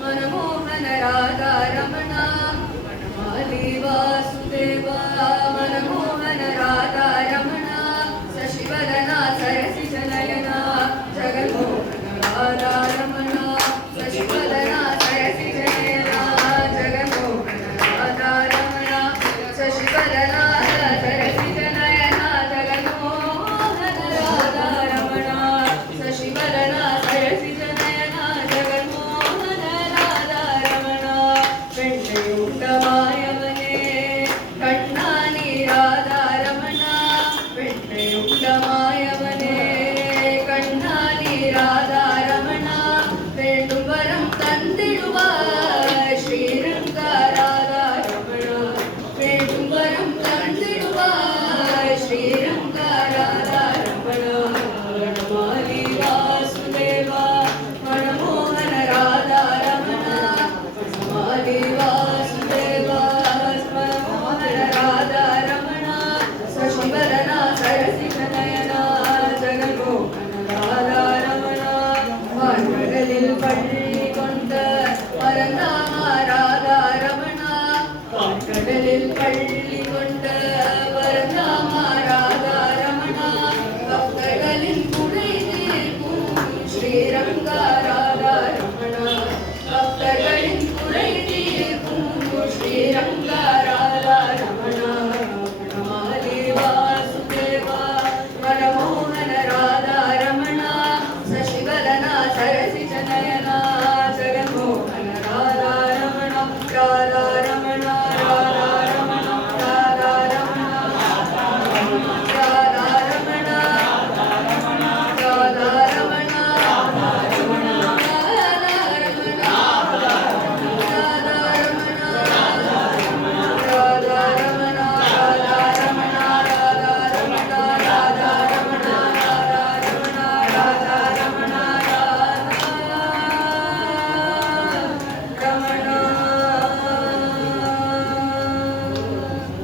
मनमोहन राधा रमणा वासुदेवा मनमोहन राधा रमणा शशिवदना सरसिज नयना जगन्मोहन राधा रमणा शशिवदना सरसिज नयना जगन्मोहन राधा रमणा शशिवदना सरसिज नयना जगन्मोहन राधा रमणा शशिवदना सरसिज नयना जगन्मोहन राधा रमणा பெண்ணையுண்டமாயவனே கண்ணானி ராதா ரமணா பெண்ணையுண்டமாயவனே கண்ணானி ராதா ரமணா வேண்டும் வரம் தந்திடுவாய் ஸ்ரீரங்க ராதா ரமணா வேண்டும் வரம் தந்திடுவாய் ஸ்ரீரங்க ராதா ரமணா வனமாலி வாசுதேவா மனமோகன ராதா ரமணா வனமாலி வாசுதேவா மனமோகன ராதா ரமணா சசிவதனா சரசிஜ நயனா ஜகன்மோகன ராதா ரமணா வான்கடலில் பள்ளி கொண்ட பரந்தாமா ராதா ரமணா வான்கடலில் பள்ளி